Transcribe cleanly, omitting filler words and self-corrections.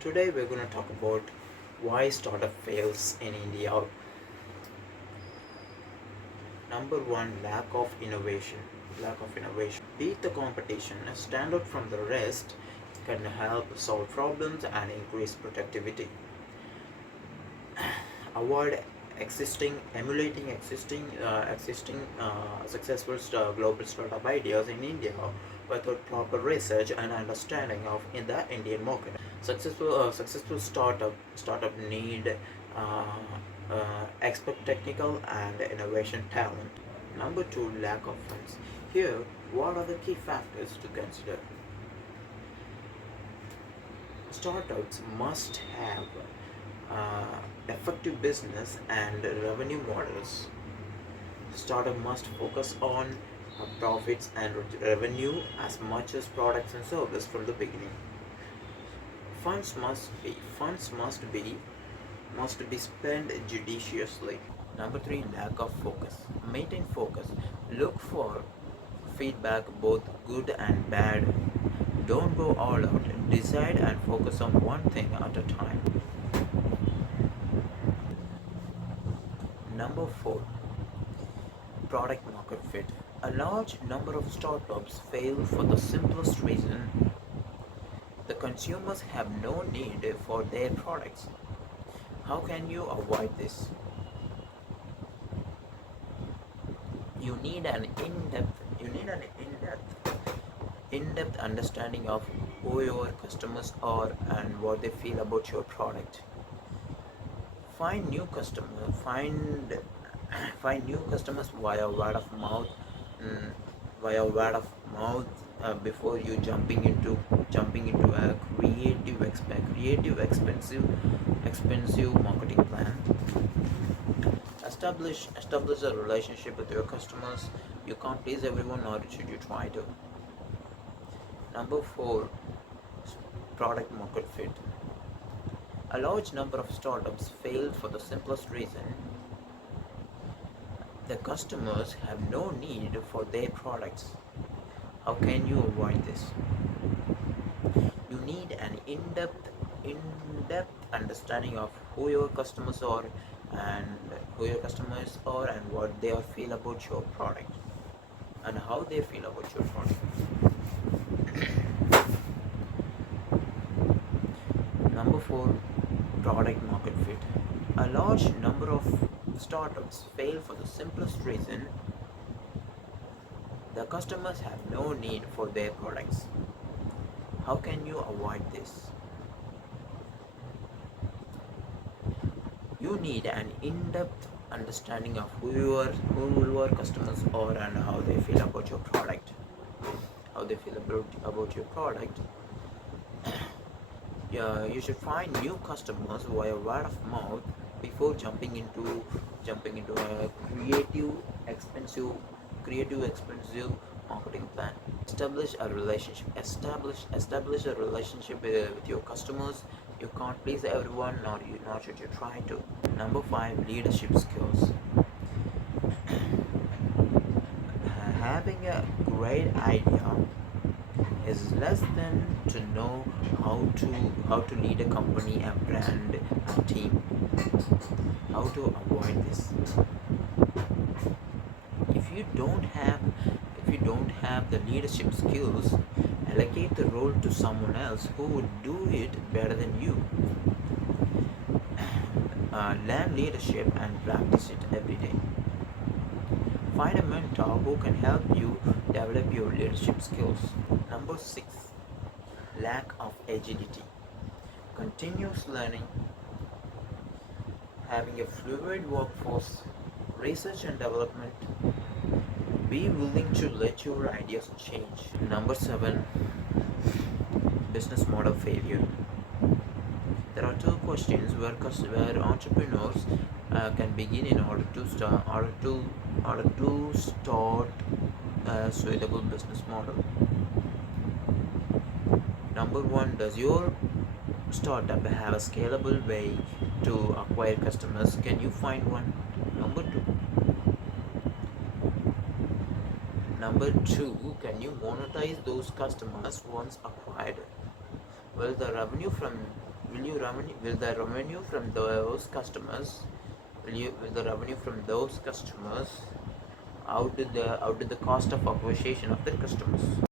Today we're going to talk about why startup fails in India. Number one, lack of innovation. Lack of innovation. Beat the competition, stand out from the rest, can help solve problems and increase productivity. Avoid emulating existing successful global startup ideas in India without proper research and understanding of in the Indian market. Successful startup need expert technical and innovation talent. Number two, lack of funds. Here, what are the key factors to consider? Startups must have effective business and revenue models. Startup must focus on profits and revenue as much as products and service from the beginning. Funds must be spent judiciously. Number three, lack of focus. Maintain focus. Look for feedback, both good and bad. Don't go all out. Decide and focus on one thing at a time. Number four, product market fit. A large number of startups fail for the simplest reason: the consumers have no need for their products. How can you avoid this? You need an in-depth understanding of who your customers are and what they feel about your product. Find new customer find find new customers via word of mouth, mm, before you jumping into a expensive marketing plan. Establish a relationship with your customers. You can't please everyone, nor should you try to. Number four, product market fit. A large number of startups failed for the simplest reason: the customers have no need for their products. How can you avoid this? You need an in-depth understanding of who your customers are and what they feel about your product and how they feel about your product. Number four, product market fit. A large number of startups fail for the simplest reason: the customers have no need for their products. How can you avoid this? You need an in-depth understanding of who your customers are and how they feel about your product. How they feel about your product. Yeah, you should find new customers via word of mouth before jumping into a creative expensive marketing plan. Establish a relationship with your customers. You can't please everyone, nor should you try to. Number five, leadership skills. Having a great idea is less than to know how to lead a company, a brand, a team. How to avoid this? If you don't have if you don't have the leadership skills, allocate the role to someone else who would do it better than you. Learn leadership and practice it every day. Find a mentor who can help you develop your leadership skills. Number six, lack of agility. Continuous learning, having a fluid workforce, research and development. Be willing to let your ideas change. Number seven, business model failure. There are two questions where entrepreneurs can begin in order to start a suitable business model. Number one, does your startup have a scalable way to acquire customers? Can you find one? Number two, can you monetize those customers once acquired? Will the revenue from will the revenue from those customers will the revenue from those customers outdo the cost of acquisition of the customers?